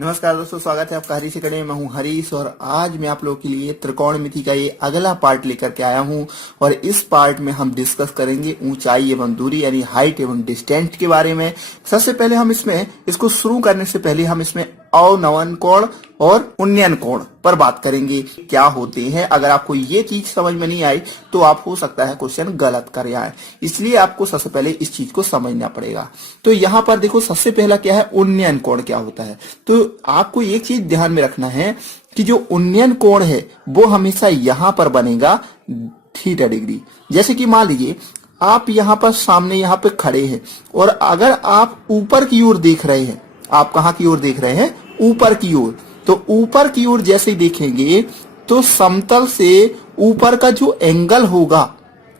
नमस्कार दोस्तों, स्वागत है आपका हरीश अकेडमी में। मैं हूं हरीश और आज मैं आप लोगों के लिए त्रिकोणमिति का ये अगला पार्ट लेकर के आया हूं। और इस पार्ट में हम डिस्कस करेंगे ऊंचाई एवं दूरी यानी हाइट एवं डिस्टेंस के बारे में। सबसे पहले हम इसको शुरू करने से पहले हम इसमें अवनमन कोण और उन्नयन कोण पर बात करेंगे, क्या होते हैं। अगर आपको ये चीज समझ में नहीं आई तो आप हो सकता है क्वेश्चन गलत कर आए, इसलिए आपको सबसे पहले इस चीज को समझना पड़ेगा। तो यहाँ पर देखो, सबसे पहला क्या है, उन्नयन कोण क्या होता है। तो आपको एक चीज ध्यान में रखना है कि जो उन्नयन कोण है वो हमेशा यहाँ पर बनेगा थीटा डिग्री। जैसे कि मान लीजिए आप यहाँ पर सामने यहाँ पे खड़े हैं और अगर आप ऊपर की ओर देख रहे हैं, आप कहाँ की ओर देख रहे हैं, ऊपर की ओर। तो ऊपर की ओर जैसे ही देखेंगे तो समतल से ऊपर का जो एंगल होगा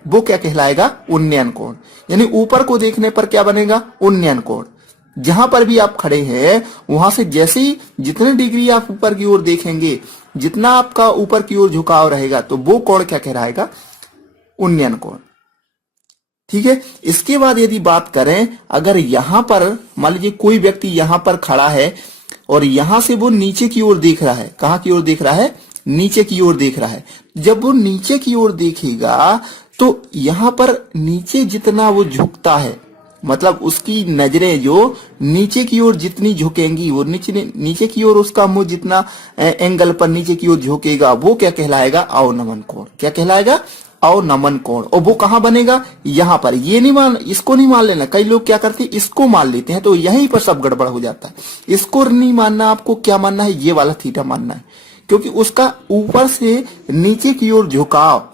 वो क्या कहलाएगा, उन्नयन कोण। यानी ऊपर को देखने पर क्या बनेगा, उन्नयन कोण। जहां पर भी आप खड़े हैं वहां से जैसे ही जितने डिग्री आप ऊपर की ओर देखेंगे, जितना आपका ऊपर की ओर झुकाव रहेगा, तो वो कोण क्या कहलाएगा, उन्नयन कोण। ठीक है। इसके बाद यदि बात करें, अगर यहां पर मान लीजिए कोई व्यक्ति यहां पर खड़ा है और यहां से वो नीचे की ओर देख रहा है, कहां की ओर देख रहा है, नीचे की ओर देख रहा है। जब वो नीचे की ओर देखेगा तो यहां पर नीचे जितना वो झुकता है, मतलब उसकी नजरें जो नीचे की ओर जितनी झुकेंगी, वो नीचे की ओर उसका मुंह जितना एंगल पर नीचे की ओर झुकेगा, वो क्या कहलाएगा, अवनमन कोण। क्या कहलाएगा, अवनमन कोण। और वो कहां बनेगा, यहां पर। ये नहीं इसको नहीं मान लेना। कई लोग क्या करते हैं, इसको मान लेते हैं, तो यहीं पर सब गड़बड़ हो जाता है। इसको नहीं मानना, आपको क्या मानना है, ये वाला थीटा मानना है, क्योंकि उसका ऊपर से नीचे की ओर झुकाव,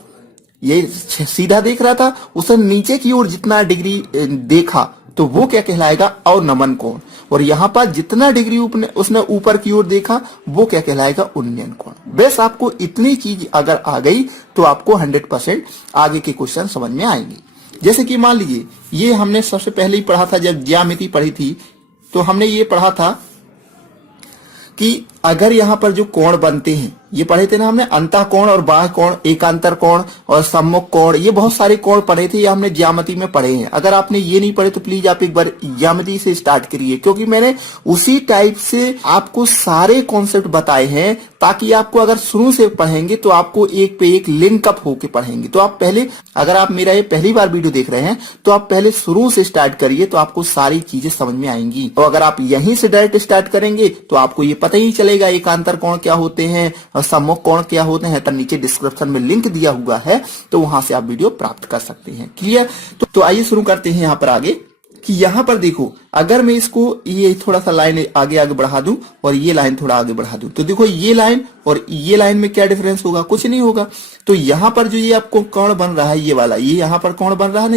ये सीधा देख रहा था, उसने नीचे की ओर जितना डिग्री देखा तो वो क्या कहलाएगा, अवनमन कोण। और यहाँ पर जितना डिग्री उसने ऊपर की ओर देखा वो क्या कहलाएगा, उन्नयन कोण। बस आपको इतनी चीज अगर आ गई तो आपको 100% आगे के क्वेश्चन समझ में आएंगे। जैसे कि मान लीजिए ये हमने सबसे पहले ही पढ़ा था, जब ज्यामिति पढ़ी थी तो हमने ये पढ़ा था कि अगर यहाँ पर जो कोण बनते हैं, ये पढ़े थे ना हमने, अंतः कोण और बाह्य कोण, एकांतर कोण और सम्मुख कोण, ये बहुत सारे कोण पढ़े थे, ये हमने ज्यामिति में पढ़े हैं। अगर आपने ये नहीं पढ़े तो प्लीज आप एक बार ज्यामिति से स्टार्ट करिए, क्योंकि मैंने उसी टाइप से आपको सारे कॉन्सेप्ट बताए हैं, ताकि आपको अगर शुरू से पढ़ेंगे तो आपको एक पे एक लिंक अप होके पढ़ेंगे। तो आप पहले, अगर आप मेरा ये पहली बार वीडियो देख रहे हैं तो आप पहले शुरू से स्टार्ट करिए, तो आपको सारी चीजें समझ में आएंगी। और अगर आप यहीं से डायरेक्ट स्टार्ट करेंगे तो आपको ये पता ही चलेगा एकांतर कोण क्या होते हैं और सम्मुख कोण क्या होते हैं। तो नीचे डिस्क्रिप्शन में लिंक दिया हुआ है, तो वहां से आप वीडियो प्राप्त कर सकते हैं। क्लियर। तो आइए शुरू करते हैं यहाँ पर आगे, कि यहाँ पर देखो, अगर मैं इसको ये थोड़ा सा लाइन आगे आगे बढ़ा दूं और ये लाइन थोड़ा आगे बढ़ा दूं, तो देखो ये लाइन और ये लाइन में क्या डिफरेंस होगा, कुछ नहीं होगा। तो यहाँ पर जो ये आपको कोण बन रहा है, ये वाला, ये यहाँ पर कोण बन रहा है ना,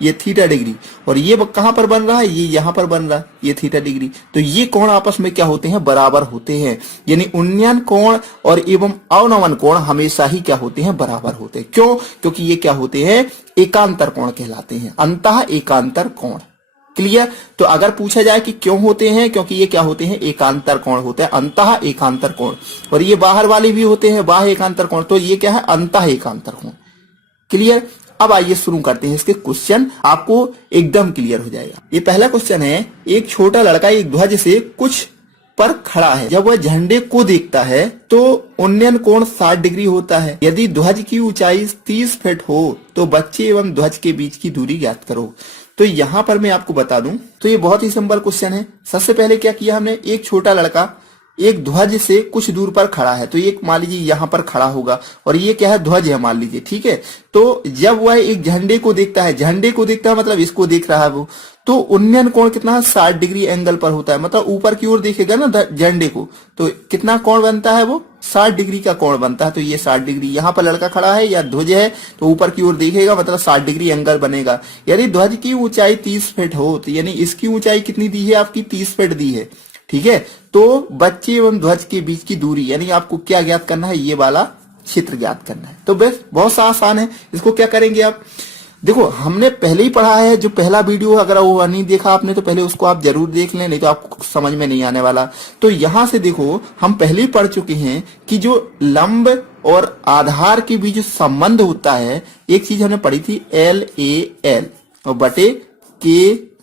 ये थीटा डिग्री, और ये कहां पर बन रहा है, ये यहाँ पर बन रहा है, ये थीटा डिग्री। तो ये कोण आपस में क्या होते हैं, बराबर होते हैं। यानी उन्नयन कोण और एवं अवनमन कोण हमेशा ही क्या होते हैं, बराबर होते हैं। क्यों, क्योंकि ये क्या होते हैं, एकांतर कोण कहलाते हैं, अंतः एकांतर कोण। क्लियर। तो अगर पूछा जाए कि क्यों होते हैं, क्योंकि ये क्या होते हैं, एकांतर कोण होते हैं, अंतः एकांतर कोण। और ये बाहर वाले भी होते हैं, बाह्य एकांतर कोण, तो ये क्या है, अंतः एकांतर कोण। क्लियर। अब आइए शुरू करते हैं इसके क्वेश्चन, आपको एकदम क्लियर हो जाएगा। ये पहला क्वेश्चन है, एक छोटा लड़का एक ध्वज से कुछ पर खड़ा है। जब वह झंडे को देखता है तो उन्नयन कोण 60 डिग्री होता है। यदि ध्वज की ऊंचाई 30 फीट हो तो बच्चे एवं ध्वज के बीच की दूरी ज्ञात करो। तो यहां पर मैं आपको बता दूं, तो ये बहुत ही सिंपल क्वेश्चन है। सबसे पहले क्या किया हमने, एक छोटा लड़का एक ध्वज से कुछ दूर पर खड़ा है, तो ये मान लीजिए यहां पर खड़ा होगा और ये क्या है, ध्वज है मान लीजिए, ठीक है। तो जब वह एक झंडे को देखता है, झंडे को देखता है मतलब इसको देख रहा है वो, तो उन्नयन कोण कितना है, 60 डिग्री एंगल पर होता है। मतलब ऊपर की ओर देखेगा ना झंडे को, तो कितना कोण बनता है, वो 60 डिग्री का कोण बनता है। तो ये 60 डिग्री, यहाँ पर लड़का खड़ा है या ध्वज है तो ऊपर की ओर देखेगा, मतलब 60 डिग्री एंगल बनेगा। यदि ध्वज की ऊंचाई 30 फीट हो तो यानी इसकी ऊंचाई कितनी दी है, आपकी 30 फीट दी है, ठीक है। तो बच्चे एवं ध्वज के बीच की दूरी, यानी आपको क्या ज्ञात करना है, ये वाला क्षेत्र ज्ञात करना है। तो बस बहुत सा आसान है। इसको क्या करेंगे आप, देखो हमने पहले ही पढ़ा है, जो पहला वीडियो अगर वो नहीं देखा आपने तो पहले उसको आप जरूर देख लें, नहीं तो आपको समझ में नहीं आने वाला। तो यहां से देखो, हम पहले ही पढ़ चुके हैं कि जो लंब और आधार के बीच जो संबंध होता है, एक चीज हमने पढ़ी थी LAL और बटे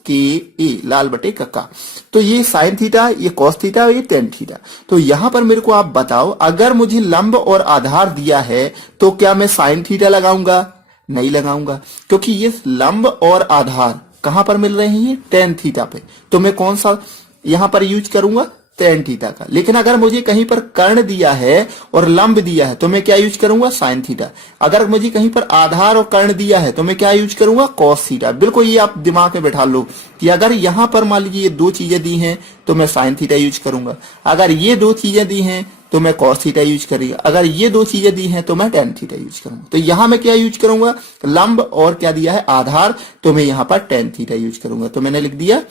के ए, लाल बटे कक्का। तो ये साइन थीटा, ये कॉस थीटा, ये टेन थीटा। तो यहां पर मेरे को आप बताओ, अगर मुझे लंब और आधार दिया है तो क्या मैं साइन थीटा लगाऊंगा? नहीं लगाऊंगा, क्योंकि ये लंब और आधार कहां पर मिल रहे हैं? ये टेन थीटा पे। तो मैं कौन सा यहां पर यूज करूंगा? टेन थीटा का। लेकिन अगर मुझे कहीं पर कर्ण दिया है और लंब दिया है तो मैं क्या यूज करूंगा? Sine theta. अगर मुझे कहीं पर आधार और कर्ण दिया है तो मैं क्या यूज करूंगा? Cos theta. बिल्कुल ये आप दिमाग में बैठा लो कि अगर यहां पर मान लीजिए ये दो चीजें दी हैं तो मैं साइन थीटा यूज करूंगा, अगर ये दो चीजें दी हैं तो मैं कॉस थीटा यूज करूंगा, अगर ये दो चीजें दी हैं तो मैं टेन थीटा यूज करूंगा। तो यहां मैं क्या यूज करूंगा? लंब और क्या दिया है? आधार। तो मैं यहां पर टेन थीटा यूज करूंगा। तो मैंने लिख दिया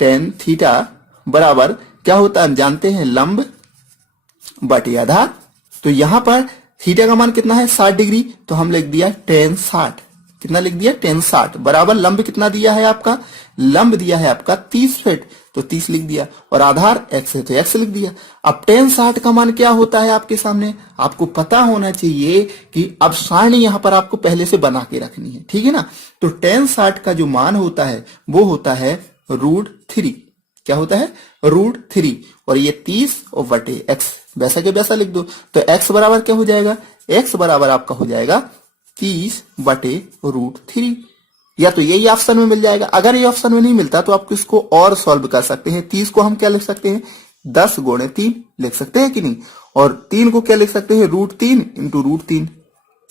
टेन थीटा बराबर क्या होता है हम जानते हैं? लंब बटे आधार। तो यहां पर थीटा का मान कितना है? 60 डिग्री। तो हम लिख दिया टेन 60। कितना लिख दिया? टेन 60 बराबर लंब कितना दिया है आपका? लंब दिया है आपका 30 फीट, तो 30 लिख दिया, और आधार x है तो x लिख दिया। अब टेन 60 का मान क्या होता है आपके सामने? आपको पता होना चाहिए कि अब सारणी यहां पर आपको पहले से बना के रखनी है, ठीक है ना। तो टेन 60 का जो मान होता है वो होता है √3। क्या होता है? √3। और ये 30 और बटे x, वैसा के वैसा लिख दो। तो x बराबर क्या हो जाएगा? x बराबर आपका हो जाएगा 30 बटे √3। या तो यही ऑप्शन में मिल जाएगा। अगर ये ऑप्शन में नहीं मिलता तो आप इसको और सॉल्व कर सकते हैं। 30 को हम क्या लिख सकते हैं? 10 गुणे 3 लिख सकते हैं कि नहीं। और 3 को क्या लिख सकते हैं? √3 इंटू √3,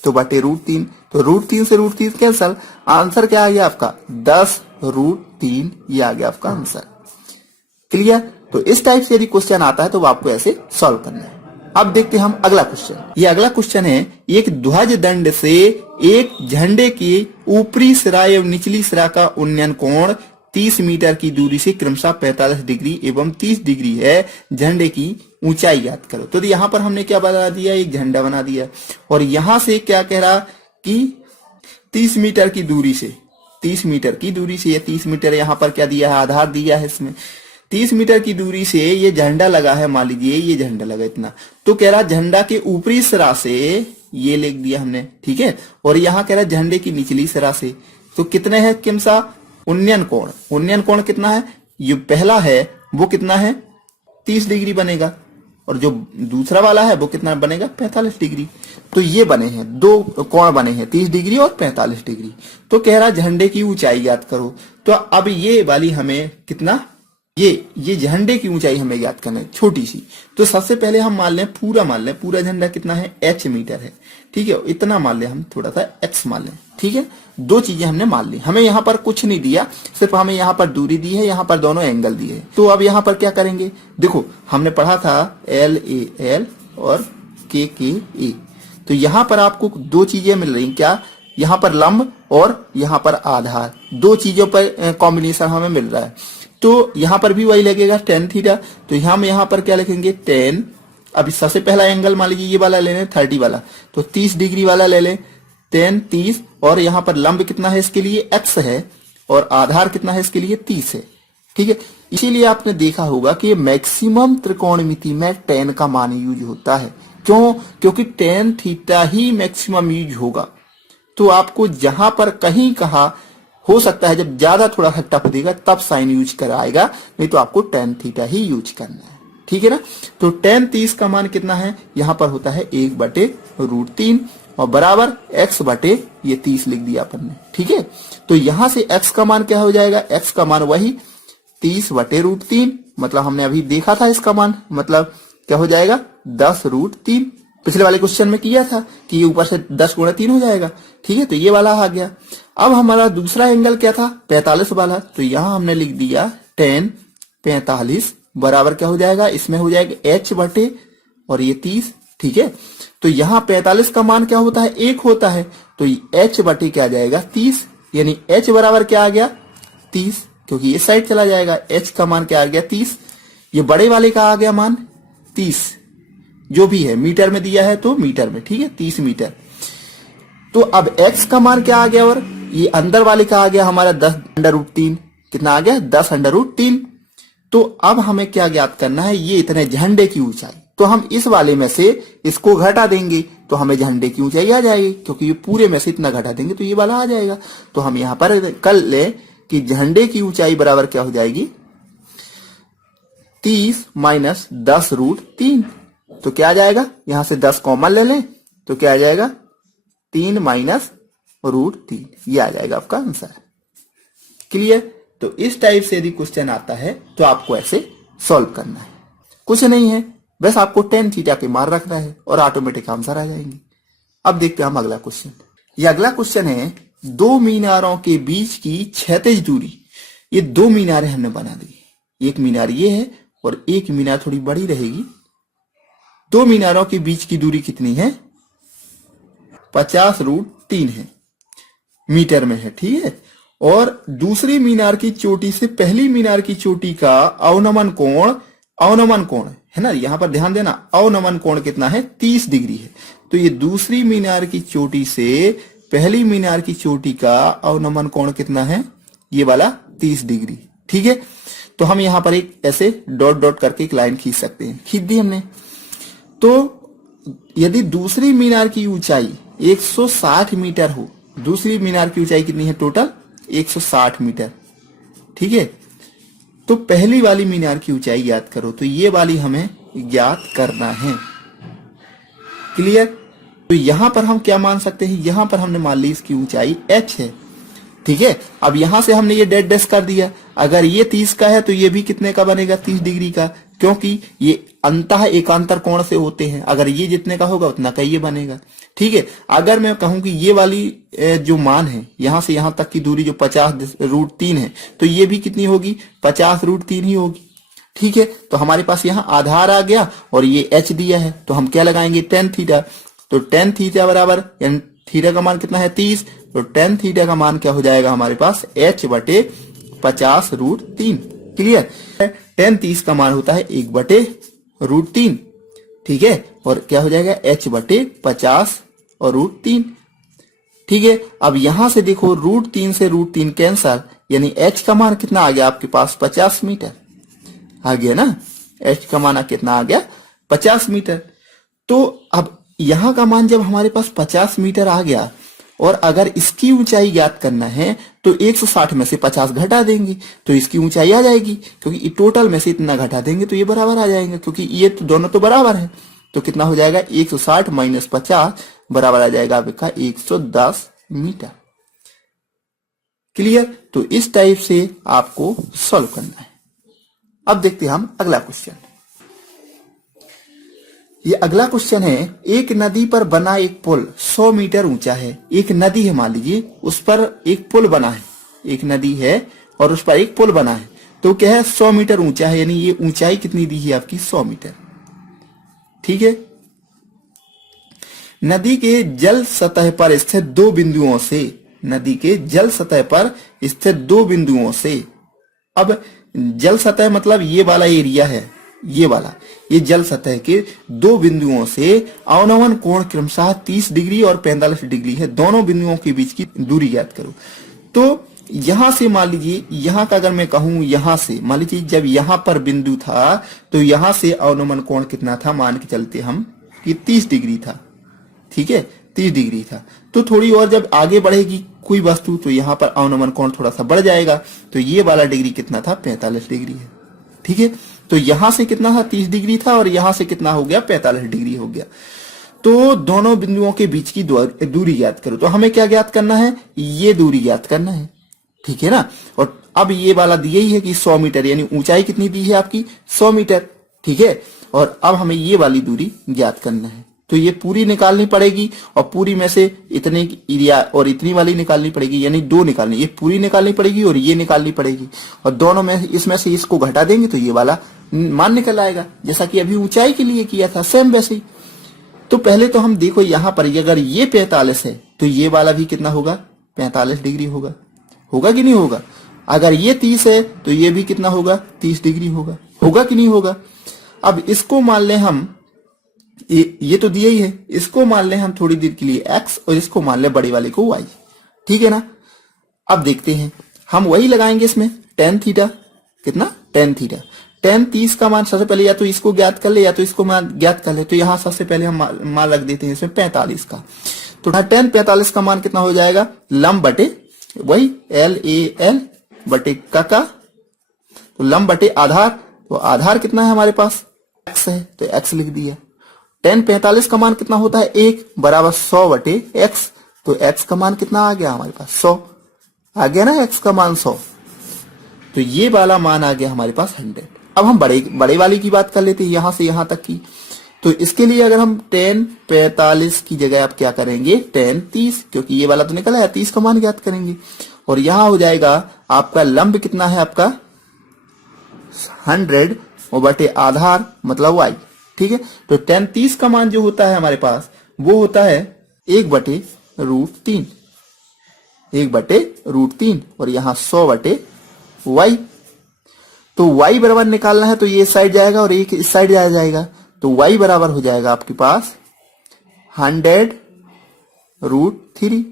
तो बटे √3। तो √3 से √3 कैंसल, आंसर क्या आ गया आपका? 10 √3। ये आ गया आपका आंसर। क्लियर? तो इस टाइप से यदि क्वेश्चन आता है तो आपको ऐसे सॉल्व करना है। अब देखते हैं हम अगला क्वेश्चन। ये अगला क्वेश्चन है, एक ध्वज दंड से एक झंडे की ऊपरी सिरा एवं निचली सिरा का उन्नयन कोण 30 मीटर की दूरी से क्रमशः 45 डिग्री एवं 30 डिग्री है। झंडे की ऊंचाई ज्ञात करो। तो यहां पर हमने क्या बना दिया? एक झंडा बना दिया, और यहां से क्या कह रहा कि 30 मीटर की दूरी से, 30 मीटर की दूरी से, ये 30 मीटर यहां पर क्या दिया है? आधार दिया है इसमें। 30 मीटर की दूरी से ये झंडा लगा है, मान लीजिए ये झंडा लगा इतना। तो कह रहा झंडा के ऊपरी सिरा से, ये लिख दिया हमने, ठीक है। और यहां कह रहा झंडे की निचली सिरा से, तो कितने है क्रमशः उन्नयन कोण? उन्नयन कोण कितना है? ये पहला है वो कितना है? 30 डिग्री बनेगा, और जो दूसरा वाला है वो कितना बनेगा? 45 डिग्री। तो ये बने हैं, दो कोण बने हैं, 30 डिग्री और 45 डिग्री। तो कह रहा झंडे की ऊंचाई ज्ञात करो। तो अब ये वाली हमें कितना, ये झंडे की ऊंचाई हमें ज्ञात करना है, छोटी सी। तो सबसे पहले हम मान लें, पूरा झंडा कितना है? h मीटर है, ठीक है। इतना मान लें हम, थोड़ा सा x मान लें, ठीक है। दो चीजें हमने मान ली, हमें यहाँ पर कुछ नहीं दिया, सिर्फ हमें यहाँ पर दूरी दी है, यहाँ पर दोनों एंगल दिए है। तो अब यहाँ पर क्या करेंगे? देखो हमने पढ़ा था LAL और KKA। तो यहाँ पर आपको दो चीजें मिल रही, क्या? यहाँ पर लंब और यहाँ पर आधार, दो चीजों पर कॉम्बिनेशन हमें मिल रहा है। तो यहां पर भी वही लगेगा टेन थीटा। तो हम यहां पर क्या लिखेंगे? टेन, अभी सबसे पहला एंगल मान लीजिए ये वाला ले लें 30 वाला, तो 30 डिग्री वाला ले लें, टेन 30। और यहां पर लंब कितना है इसके लिए? x है, और आधार कितना है इसके लिए? 30 है, ठीक है। इसीलिए आपने देखा होगा कि मैक्सिमम त्रिकोणमिति में टेन का मान यूज होता है। क्यों? क्योंकि टेन थीटा ही मैक्सिमम यूज होगा। तो आपको जहां पर कहीं कहा हो सकता है जब ज्यादा थोड़ा सा टफ देगा तब साइन यूज कराएगा, नहीं तो आपको टेन थीटा ही यूज करना है, ठीक है ना। तो टेन 30 का मान कितना है? यहां पर होता है 1 बटे √3, और बराबर x बटे ये 30 लिख दिया अपन ने, ठीक है। तो यहां से x का मान क्या हो जाएगा? x का मान वही 30 बटे √3, मतलब हमने अभी देखा था इसका मान, मतलब क्या हो जाएगा? 10 √3। पिछले वाले क्वेश्चन में किया था कि ये ऊपर से 10 गुणा 3 हो जाएगा, ठीक है। तो ये वाला आ गया। अब हमारा दूसरा एंगल क्या था? 45 वाला। तो यहां हमने लिख दिया टेन 45 बराबर क्या हो जाएगा? इसमें हो जाएगा h बटे और ये 30, ठीक है। तो यहाँ 45 का मान क्या होता है? 1 होता है। तो h बटे क्या आ जाएगा? 30, यानी h बराबर क्या आ गया? 30, क्योंकि ये साइड चला जाएगा। h का मान क्या आ गया? 30। ये बड़े वाले का आ गया मान 30, जो भी है मीटर में दिया है तो मीटर में, ठीक है, 30 मीटर। तो अब x का मान क्या आ गया? और ये अंदर वाले का आ गया हमारा 10√3। कितना आ गया? 10√3। तो अब हमें क्या ज्ञात करना है? ये इतने झंडे की ऊंचाई। तो हम इस वाले में से इसको घटा देंगे तो हमें झंडे की ऊंचाई आ जाएगी, क्योंकि ये पूरे में से इतना घटा देंगे तो ये वाला आ जाएगा। तो हम यहाँ पर कर ले कि झंडे की ऊंचाई बराबर क्या हो जाएगी, 30 माइनस 10 रूट 3। तो क्या आ जाएगा, यहां से 10 कॉमन ले लें तो क्या आ जाएगा, 3 माइनस रूट 3, ये आ जाएगा आपका आंसर। क्लियर। तो इस टाइप से यदि क्वेश्चन आता है तो आपको ऐसे सॉल्व करना है, कुछ नहीं है, बस आपको tan थीटा के मान रखना है और ऑटोमेटिक आंसर आ जाएंगे। अब देखते हैं हम अगला क्वेश्चन। ये अगला क्वेश्चन है, दो मीनारों के बीच की क्षैतिज दूरी, ये दो मीनारें हमने बना दी, एक मीनार ये है और एक मीनार थोड़ी बड़ी रहेगी। दो मीनारों के बीच की दूरी कितनी है, 50 रूट 3 है, मीटर में है, ठीक है। और दूसरी मीनार की चोटी से पहली मीनार की चोटी का अवनमन कोण है ना, यहां पर ध्यान देना, अवनमन कोण कितना है, 30 डिग्री है। तो ये दूसरी मीनार की चोटी से पहली मीनार की चोटी का अवनमन कोण कितना है, ये वाला 30 डिग्री, ठीक है। तो हम यहां पर एक ऐसे डॉट डॉट करके एक लाइन खींच सकते हैं, खींच दी हमने। तो यदि दूसरी मीनार की ऊंचाई 160 मीटर हो, दूसरी मीनार की ऊंचाई कितनी है टोटल, 160 मीटर, ठीक है। तो पहली वाली मीनार की ऊंचाई ज्ञात करो, तो ये वाली हमें ज्ञात करना है। क्लियर। तो यहां पर हम क्या मान सकते हैं, यहां पर हमने मान ली इसकी ऊंचाई h है, ठीक है। अब यहां से हमने ये डेड डैश कर दिया, अगर ये 30 का है तो ये भी कितने का बनेगा, 30 डिग्री का, क्योंकि ये अंतः एकांतर कोण से होते हैं, अगर ये जितने का होगा उतना का ये बनेगा, ठीक है। अगर मैं कहूं कि ये वाली जो मान है यहां से यहां तक की दूरी जो 50 रूट 3 है, तो ये भी कितनी होगी, 50 रूट 3 ही होगी, ठीक है। तो हमारे पास यहाँ आधार आ गया और ये h दिया है, तो हम क्या लगाएंगे, tan थीटा। तो tan थीटा बराबर, थीटा का मान कितना है, 30, तो tan थीटा का मान क्या हो जाएगा हमारे पास, h बटे 50 रूट 3। क्लियर। tan 30 का मान होता है 1 बटे रूट 3, ठीक है। और क्या हो जाएगा, h बटे 50 और रूट 3, ठीक है। अब यहां से देखो रूट 3 से रूट 3 कैंसर, यानी h का मान कितना आ गया आपके पास, 50 मीटर आ गया ना, h का मान कितना आ गया, 50 मीटर। तो अब यहां का मान जब हमारे पास 50 मीटर आ गया और अगर इसकी ऊंचाई ज्ञात करना है तो 160 में से 50 घटा देंगे तो इसकी ऊंचाई आ जाएगी, क्योंकि टोटल में से इतना घटा देंगे तो ये बराबर आ जाएंगे, क्योंकि ये तो दोनों तो बराबर है। तो कितना हो जाएगा, 160 माइनस 50 बराबर आ जाएगा आपका 110 मीटर। क्लियर। तो इस टाइप से आपको सॉल्व करना है। अब देखते हैं हम अगला क्वेश्चन। ये अगला क्वेश्चन है, एक नदी पर बना एक पुल 100 मीटर ऊंचा है। एक नदी है, मान लीजिए उस पर एक पुल बना है, एक नदी है और उस पर एक पुल बना है, तो क्या है, 100 मीटर ऊंचा है, यानी ये ऊंचाई कितनी दी है आपकी, 100 मीटर, ठीक है। नदी के जल सतह पर स्थित दो बिंदुओं से, नदी के जल सतह पर स्थित दो बिंदुओं से, अब जल सतह मतलब ये वाला एरिया है, ये वाला, ये जल सतह के दो बिंदुओं से अवनमन कोण क्रमशः 30 डिग्री और 45 डिग्री है, दोनों बिंदुओं के बीच की दूरी ज्ञात करो। तो यहां से मान लीजिए, यहां का अगर मैं कहूं, यहां से मान लीजिए जब यहां पर बिंदु था तो यहां से अवनमन कोण कितना था, मान के चलते हम कि 30 डिग्री था, ठीक है, 30 डिग्री था। तो थोड़ी और जब आगे बढ़ेगी कोई वस्तु तो यहाँ पर अवनमन कोण थोड़ा सा बढ़ जाएगा, तो ये वाला डिग्री कितना था, 45 डिग्री है, ठीक है। तो यहां से कितना था, 30 डिग्री था और यहां से कितना हो गया, 45 डिग्री हो गया। तो दोनों बिंदुओं के बीच की दूरी ज्ञात करो। तो हमें क्या ज्ञात करना है, ये दूरी ज्ञात करना है, ठीक है ना। और अब ये वाला दिया ही है कि 100 मीटर, यानी ऊंचाई कितनी दी है आपकी, 100 मीटर, ठीक है। और अब हमें ये वाली दूरी ज्ञात करना है, तो ये पूरी निकालनी पड़ेगी और पूरी में से इतने एरिया और इतनी वाली निकालनी पड़ेगी, यानी दो निकालनी, ये पूरी निकालनी पड़ेगी और ये निकालनी पड़ेगी, और दोनों में इसमें से इसको घटा देंगे तो ये वाला मान निकल आएगा, जैसा कि अभी ऊंचाई के लिए किया था, सेम वैसे ही। तो पहले तो हम देखो यहां पर अगर ये 45 है तो ये वाला भी कितना होगा, 45 डिग्री होगा, होगा कि नहीं होगा। अगर ये 30 है तो ये भी कितना होगा, 30 डिग्री होगा, होगा कि नहीं होगा। अब इसको मान लें हम, ये तो दिया ही है, इसको मान लें हम थोड़ी देर के लिए x और इसको मान लें बड़ी वाले को y, ठीक है ना। अब देखते हैं, हम वही लगाएंगे इसमें, tan थीटा कितना, tan थीटा, tan 30 का मान सबसे पहले या तो इसको ज्ञात कर ले या तो इसको मान ज्ञात कर ले। तो यहां सबसे पहले हम मान रख देते हैं इसमें 45 का। तो tan 45 का मान कितना हो जाएगा, लंब बटे वही LAL बटे का, तो लंब बटे आधार, तो आधार कितना है हमारे पास x है, तो x लिख दिया। tan 45 का मान कितना होता है 1 बराबर 100 बटे x, तो x का मान कितना आ गया हमारे पास 100 आ गया ना, x का मान 100, तो ये वाला मान आ गया हमारे पास 100। अब हम बड़े वाली की बात कर लेते हैं, यहां से यहां तक की। तो इसके लिए अगर हम tan 45 की जगह आप क्या करेंगे tan 30, क्योंकि ये वाला तो निकला है, 30 का मान ज्ञात करेंगे और यहां हो जाएगा आपका लंब कितना है आपका 100 और बटे आधार मतलब y, ठीक है। तो tan 30 का मान जो होता है हमारे पास वो होता है 1/√3, 1/√3 और यहां 100 बटे y। तो y बराबर निकालना है तो ये इस साइड जाएगा और एक इस साइड जाएगा, तो y बराबर हो जाएगा आपके पास 100√3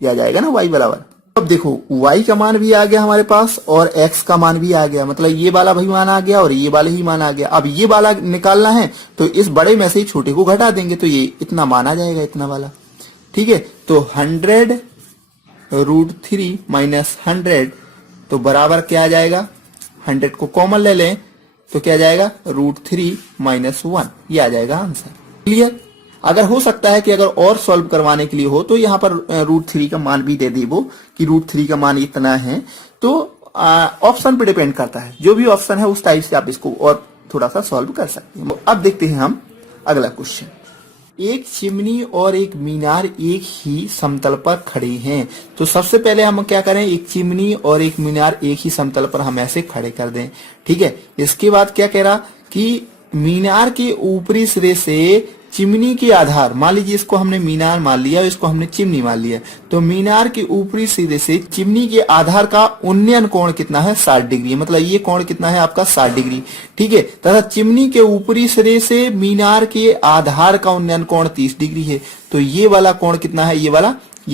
आ जाएगा ना y बराबर। अब देखो y का मान भी आ गया हमारे पास और x का मान भी आ गया, मतलब ये वाला भी मान आ गया और ये वाला ही मान आ गया। अब ये वाला निकालना है तो इस बड़े में से छोटे को घटा देंगे तो ये इतना मान आ जाएगा, इतना वाला, ठीक है। तो 100√3 माइनस 100 तो बराबर क्या आ जाएगा, 100 को कॉमन ले लें तो क्या जाएगा √3 माइनस 1, ये आ जाएगा आंसर। क्लियर। अगर हो सकता है कि अगर और सॉल्व करवाने के लिए हो तो यहाँ पर √3 का मान भी दे दी वो कि √3 का मान इतना है, तो ऑप्शन पे डिपेंड करता है, जो भी ऑप्शन है उस टाइप से आप इसको और थोड़ा सा सॉल्व कर सकते हैं। अब देखते हैं हम अगला क्वेश्चन। एक चिमनी और एक मीनार एक ही समतल पर खड़े हैं, तो सबसे पहले हम क्या करें, एक चिमनी और एक मीनार एक ही समतल पर हम ऐसे खड़े कर दें, ठीक है। इसके बाद क्या कह रहा कि मीनार के ऊपरी सिरे से चिमनी के आधार, मान लीजिए इसको हमने मीनार मान लिया और इसको हमने चिमनी मान लिया, तो मीनार के ऊपरी सिरे से चिमनी के आधार का उन्नयन कोण कितना है 60 डिग्री, मतलब ये कोण कितना है आपका 60 डिग्री, ठीक है। तथा चिमनी के ऊपरी सिरे से मीनार के आधार का उन्नयन कोण 30 डिग्री है, तो ये वाला कोण कितना है, ये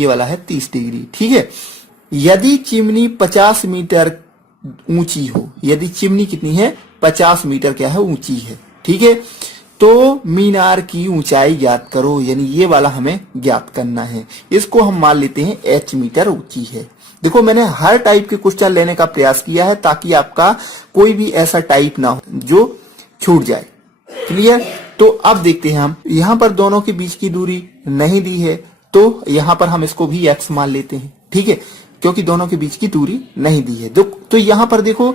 वाला है 30 डिग्री, ठीक है। यदि चिमनी 50 मीटर ऊंची हो, यदि चिमनी कितनी है 50 मीटर क्या है ऊंची है, ठीक है, तो मीनार की ऊंचाई ज्ञात करो, यानी ये वाला हमें ज्ञात करना है। इसको हम मान लेते हैं h मीटर ऊंची है। देखो मैंने हर टाइप के क्वेश्चन लेने का प्रयास किया है ताकि आपका कोई भी ऐसा टाइप ना हो जो छूट जाए। क्लियर। तो अब देखते हैं हम, यहाँ पर दोनों के बीच की दूरी नहीं दी है तो यहाँ पर हम इसको भी x मान लेते हैं, ठीक है, क्योंकि दोनों के बीच की दूरी नहीं दी है। तो यहाँ पर देखो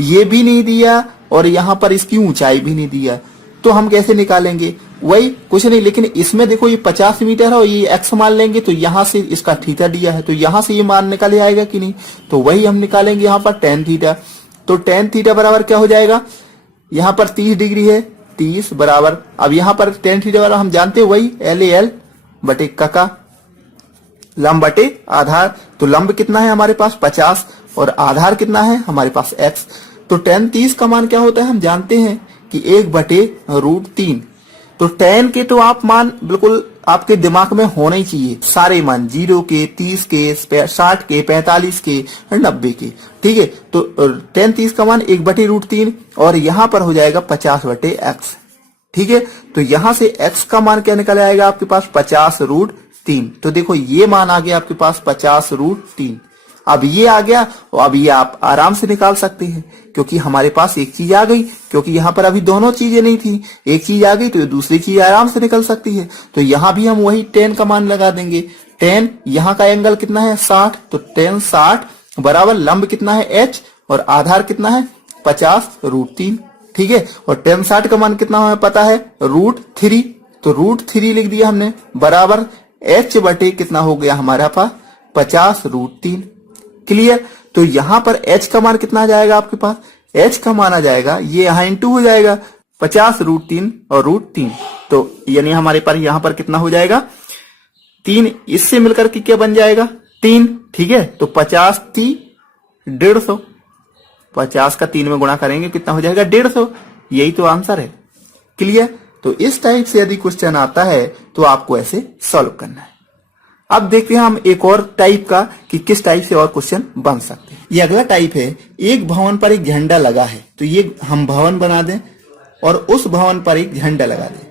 ये भी नहीं दिया और यहाँ पर इसकी ऊंचाई भी नहीं दिया, तो हम कैसे निकालेंगे, वही कुछ नहीं, लेकिन इसमें देखो ये 50 मीटर है और ये x मान लेंगे तो यहां से इसका थीटा दिया है तो यहां से ये मान निकाले आएगा कि नहीं, तो वही हम निकालेंगे यहाँ पर tan थीटा। तो tan थीटा बराबर क्या हो जाएगा, यहाँ पर 30 डिग्री है, 30 बराबर, अब यहाँ पर tan थीटा वाला हम जानते हैं वही LAL बटे का, लंब बटे आधार, तो लंब कितना है हमारे पास 50 और आधार कितना है हमारे पास x, तो tan 30 का मान क्या होता है हम जानते हैं कि 1/√3, तो tan के तो आप मान बिल्कुल आपके दिमाग में होना ही चाहिए, सारे मान 0 के 30 के 60 के 45 के 90 के, ठीक है। तो tan 30 का मान 1/√3 और यहाँ पर हो जाएगा 50/x, ठीक है। तो यहाँ से x का मान क्या निकल आएगा आपके पास 50√3, तो देखो ये मान आ गया आपके पास 50√3। अब ये आ गया और अब ये आप आराम से निकाल सकते हैं क्योंकि हमारे पास एक चीज आ गई, क्योंकि यहाँ पर अभी दोनों चीजें नहीं थी, एक चीज आ गई तो दूसरी चीज आराम से निकल सकती है। तो यहाँ भी हम वही tan का मान लगा देंगे, tan यहाँ का एंगल कितना है 60, तो tan 60 बराबर लंब कितना है h और आधार कितना है 50√3, ठीक है। और tan 60 का मान कितना हमें पता है √3, तो √3 लिख दिया हमने बराबर h बटे कितना हो गया हमारा पास 50√3। क्लियर। तो यहां पर h का मान कितना आ जाएगा आपके पास, h का मान आ जाएगा ये यहाँ इंटू हो जाएगा 50√3 और √3, तो यानी हमारे पास यहां पर कितना हो जाएगा 3, इससे मिलकर के क्या बन जाएगा 3, ठीक है। तो 50 3 150, 50 का 3 में गुणा करेंगे कितना हो जाएगा 150, यही तो आंसर है। क्लियर। तो इस टाइप से यदि क्वेश्चन आता है तो आपको ऐसे सॉल्व करना है। अब देखते हैं हम एक और टाइप का कि किस टाइप से और क्वेश्चन बन सकते हैं। ये अगला टाइप है, एक भवन पर एक झंडा लगा है, तो ये हम भवन बना दें और उस भवन पर एक झंडा लगा दें।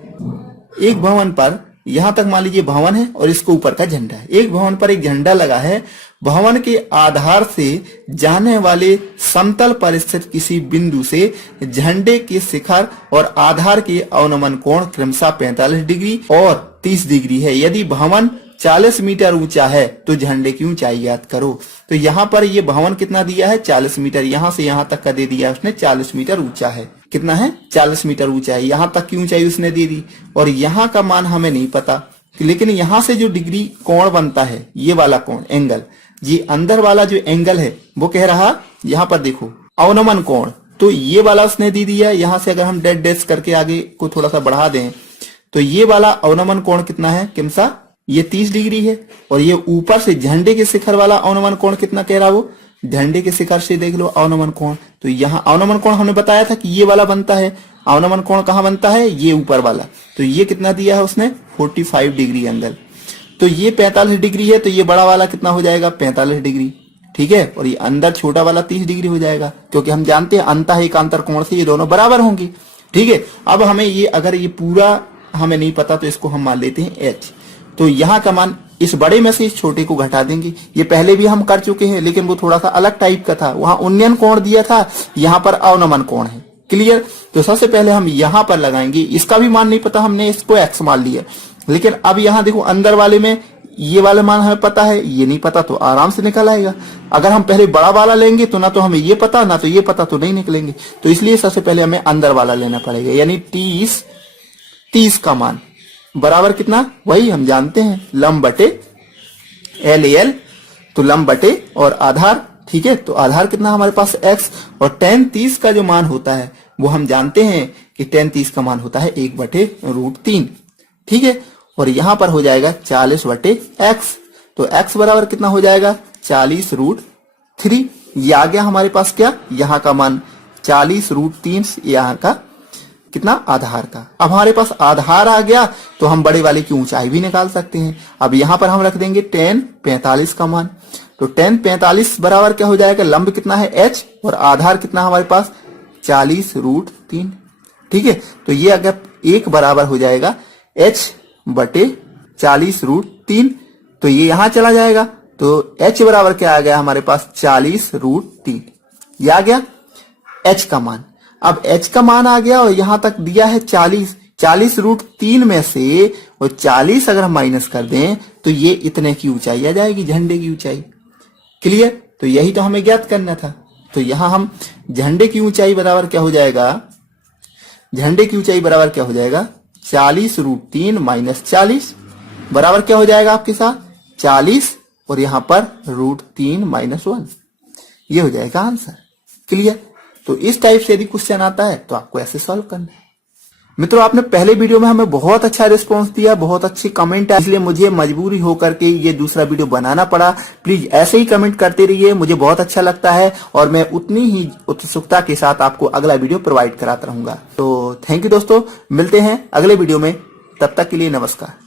एक भवन पर यहां तक मान लीजिए भवन है और इसको ऊपर का झंडा है। एक भवन पर एक झंडा लगा है। भवन के आधार से जाने वाले समतल पर स्थित किसी बिंदु से झंडे के शिखर और आधार के अवनमन कोण क्रमशः 45 डिग्री और 30 डिग्री है। यदि भवन 40 मीटर ऊंचा है तो झंडे की ऊंचाई ज्ञात करो। तो यहाँ पर ये भवन कितना दिया है, 40 मीटर। यहाँ से यहाँ तक का दे दिया उसने 40 मीटर ऊंचा है। कितना है, 40 मीटर ऊंचा है। यहाँ तक की ऊंचाई उसने दे दी और यहाँ का मान हमें नहीं पता, लेकिन यहाँ से जो डिग्री कोण बनता है, ये वाला कोण एंगल, ये अंदर वाला जो एंगल है वो कह रहा, यहाँ पर देखो अवनमन कोण, तो ये वाला उसने दे दिया। यहाँ से अगर हम डेड डैश करके आगे को थोड़ा सा बढ़ा दें तो ये वाला अवनमन कोण कितना है, किमसा ये 30 डिग्री है। और ये ऊपर से झंडे के शिखर वाला अवनमन कोण कितना कह रहा, वो झंडे के शिखर से देख लो अवनमन कोण। तो यहाँ अवनमन कोण हमने बताया था कि ये वाला बनता है। अवनमन कोण कहाँ बनता है, ये ऊपर वाला। तो ये कितना दिया है उसने, 45 डिग्री एंगल। तो ये 45 डिग्री है, तो ये बड़ा वाला कितना हो जाएगा, 45 डिग्री। ठीक है, और ये अंदर छोटा वाला 30 डिग्री हो जाएगा, क्योंकि हम जानते हैं अंतः एकांतर कोण से ये दोनों बराबर होंगे। ठीक है, अब हमें ये अगर ये पूरा हमें नहीं पता तो इसको हम मान लेते हैं h। तो यहाँ का मान इस बड़े में से इस छोटे को घटा देंगे। ये पहले भी हम कर चुके हैं, लेकिन वो थोड़ा सा अलग टाइप का था। वहां उन्नयन कोण दिया था, यहाँ पर अवनमन कोण है। क्लियर। तो सबसे पहले हम यहाँ पर लगाएंगे। इसका भी मान नहीं पता, हमने इसको x मान लिया। लेकिन अब यहाँ देखो अंदर वाले में ये वाला मान हमें पता है, ये नहीं पता, तो आराम से निकल आएगा। अगर हम पहले बड़ा वाला लेंगे तो ना तो हमें ये पता ना तो ये पता, तो नहीं निकलेंगे। तो इसलिए सबसे पहले हमें अंदर वाला लेना पड़ेगा, यानी 30 का मान बराबर कितना, वही हम जानते हैं लंब बटे LAL। तो लंब बटे और आधार। ठीक है, तो आधार कितना हमारे पास x, और tan 30 का जो मान होता है वो हम जानते हैं कि tan 30 का मान होता है 1/√3। ठीक है, और यहां पर हो जाएगा 40/x। तो x बराबर कितना हो जाएगा, 40√3। ये आ गया हमारे पास क्या, यहाँ का मान 40√3, यहाँ का कितना, आधार का। अब हमारे पास आधार आ गया तो हम बड़े वाले की ऊंचाई भी निकाल सकते हैं। अब यहां पर हम रख देंगे tan 45 का मान। तो tan 45 बराबर क्या हो जाएगा, लंब कितना है h और आधार कितना हमारे पास 40√3। ठीक है, तो ये अगर एक बराबर हो जाएगा h/40√3, तो ये यहां चला जाएगा। तो h बराबर क्या आ गया हमारे पास, 40√3। ये आ गया h का मान। अब h का मान आ गया और यहां तक दिया है 40√3 में से, और 40 अगर हम माइनस कर दें तो ये इतने की ऊंचाई आ जाएगी, झंडे की ऊंचाई। क्लियर। तो यही तो हमें ज्ञात करना था। तो यहां हम झंडे की ऊंचाई बराबर क्या हो जाएगा, झंडे की ऊंचाई बराबर क्या हो जाएगा, 40√3 माइनस 40 बराबर क्या हो जाएगा आपके साथ 40, और यहां पर √3 माइनस 1। ये हो जाएगा आंसर। क्लियर। तो इस टाइप से यदि क्वेश्चन आता है तो आपको ऐसे सॉल्व करना है। मित्रों, आपने पहले वीडियो में हमें बहुत अच्छा रिस्पांस दिया, बहुत अच्छी कमेंट है, इसलिए मुझे मजबूरी होकर के ये दूसरा वीडियो बनाना पड़ा। प्लीज ऐसे ही कमेंट करते रहिए, मुझे बहुत अच्छा लगता है और मैं उतनी ही उत्सुकता के साथ आपको अगला वीडियो प्रोवाइड कराता रहूंगा। तो थैंक यू दोस्तों, मिलते हैं अगले वीडियो में, तब तक के लिए नमस्कार।